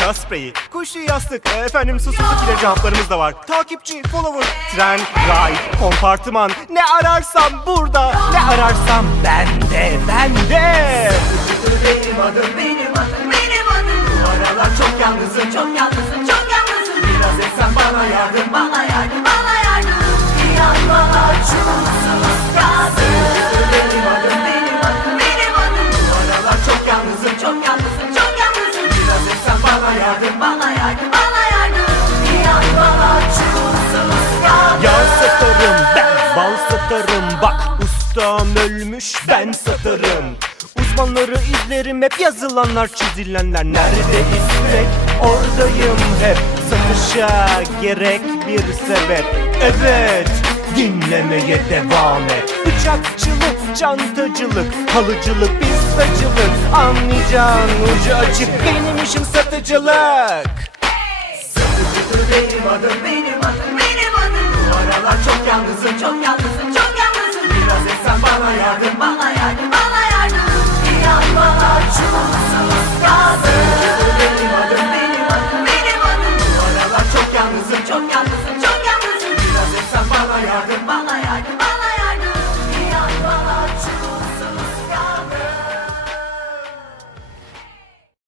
yağ spreyi, kuşu yastık, efendim susuzluk ile cevaplarımız da var. Takipçi, follower, tren, ray, kompartıman. Ne ararsam burada, ne ararsam bende, bende. Benim adım benim adım benim adım Bu aralar çok yalnızım çok yalnızım çok yalnızım Biraz etsen bana yardım yardım satarım ben, bal satarım. Bak ustam ölmüş ben satarım. Uzmanları izlerim hep yazılanlar çizilenler. Nerede istek oradayım hep. Satışa gerek bir sebep. Evet dinlemeye devam et. Bıçakçılık, çantacılık, halıcılık, pistacılık. Anlayacağın ucu açık. Benim işim satıcılık Benim adım benim adım. Benim adım. Bu aralar çok yalnızım çok yalnızım çok yalnızım. Biraz etsen bana yardım bana yardım bana yardım. İnan bana çulsuz lazım Benim adım benim adım. Benim adım. Bu aralar çok yalnızım çok yalnızım çok yalnızım. Biraz etsen bana yardım